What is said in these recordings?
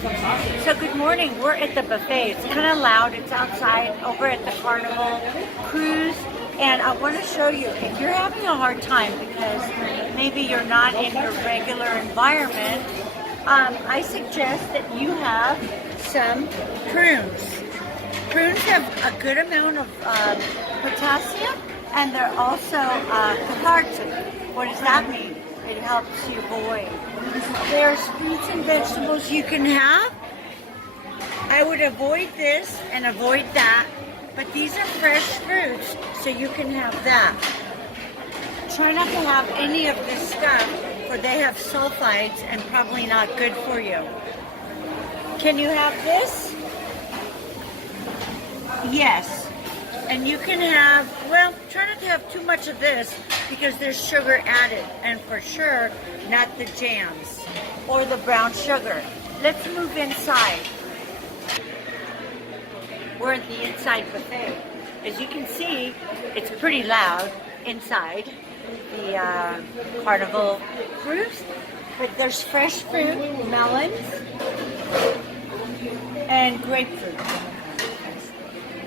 So good morning. We're at the buffet. It's kind of loud. It's outside over at the Carnival Cruise. And I want to show you, if you're having a hard time because maybe you're not in your regular environment, I suggest that you have some prunes. Prunes have a good amount of potassium, and they're also cathartic. What does that mean? It helps you void. There's fruits and vegetables you can have. I would avoid this and avoid that, but these are fresh fruits, so you can have that. Try not to have any of this stuff, for they have sulfides and probably not good for you. Can you have this? Yes. And you can have, well, try not to have too much of this because there's sugar added, and for sure not the jams or the brown sugar. Let's move inside. We're at the inside buffet. As you can see, it's pretty loud inside the Carnival Cruise, but there's fresh fruit, melons, and grapefruit.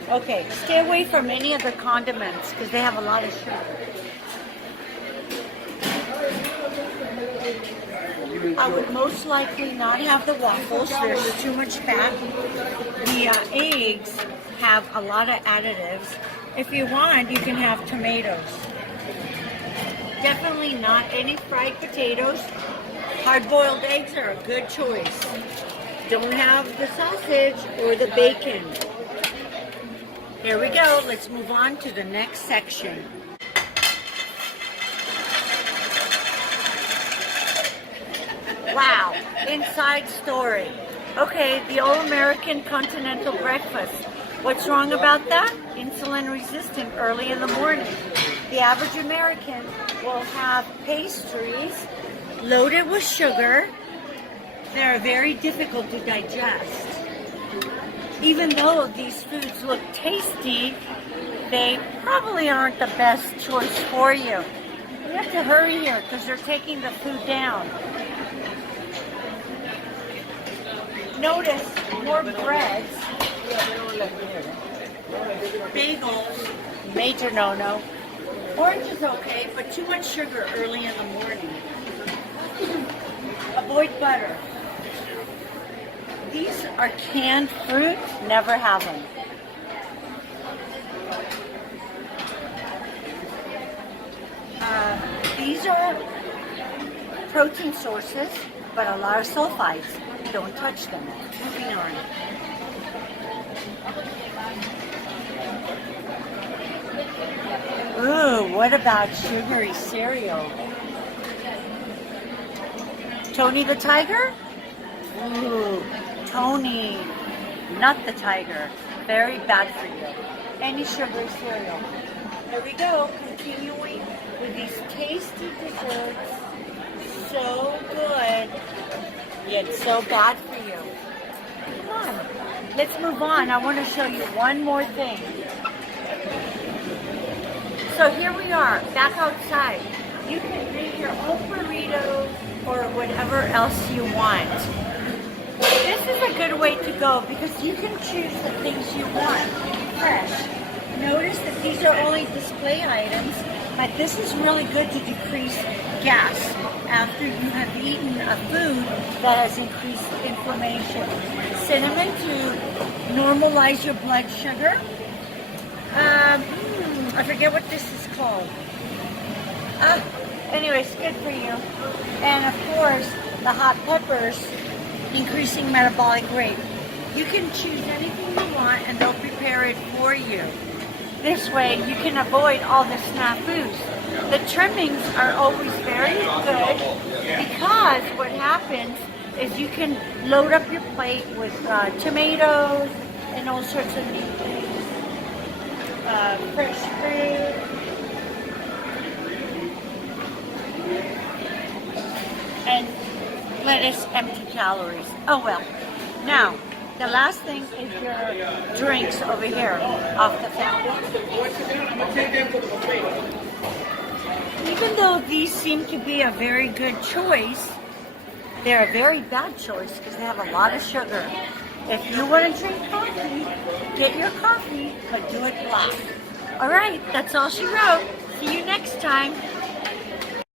Okay, stay away from any other condiments because they have a lot of sugar. I would most likely not have the waffles. There's too much fat. The eggs have a lot of additives. If you want, you can have tomatoes. Definitely not any fried potatoes. Hard-boiled eggs are a good choice. Don't have the sausage or the bacon. Here we go. Let's move on to the next section. Wow, inside story. Okay, the all-American continental breakfast. What's wrong about that? Insulin resistant early in the morning. The average American will have pastries loaded with sugar. They're very difficult to digest. Even though these foods look tasty, they probably aren't the best choice for you. We have to hurry here because they're taking the food down. Notice more breads, bagels, major no-no. Orange is okay, but too much sugar early in the morning. Avoid butter. These are canned fruit, never have them. These are protein sources, but a lot of sulfides. Don't touch them. Moving on. Ooh, what about sugary cereal? Tony the Tiger? Ooh. Tony, not the tiger. Very bad for you. Any sugary cereal. There we go. Continuing with these tasty desserts. So good, yet so bad for you. Come on. Let's move on. I want to show you one more thing. So here we are, back outside. You can make your own burritos or whatever else you want. This is a good way to go because you can choose the things you want fresh. Notice that these are only display items, but this is really good to decrease gas after you have eaten a food that has increased inflammation. Cinnamon to normalize your blood sugar. I forget what this is called. Anyways, good for you. And of course, the hot peppers, increasing metabolic rate. You can choose anything you want and they'll prepare it for you. This way you can avoid all the snafus. The trimmings are always very good because what happens is you can load up your plate with tomatoes and all sorts of neat things. Fresh fruit. And lettuce, empty calories. Oh well. Now, the last thing is your drinks over here off the fountain. Even though these seem to be a very good choice, they're a very bad choice because they have a lot of sugar. If you want to drink coffee, get your coffee, but do it black. All right, that's all she wrote. See you next time.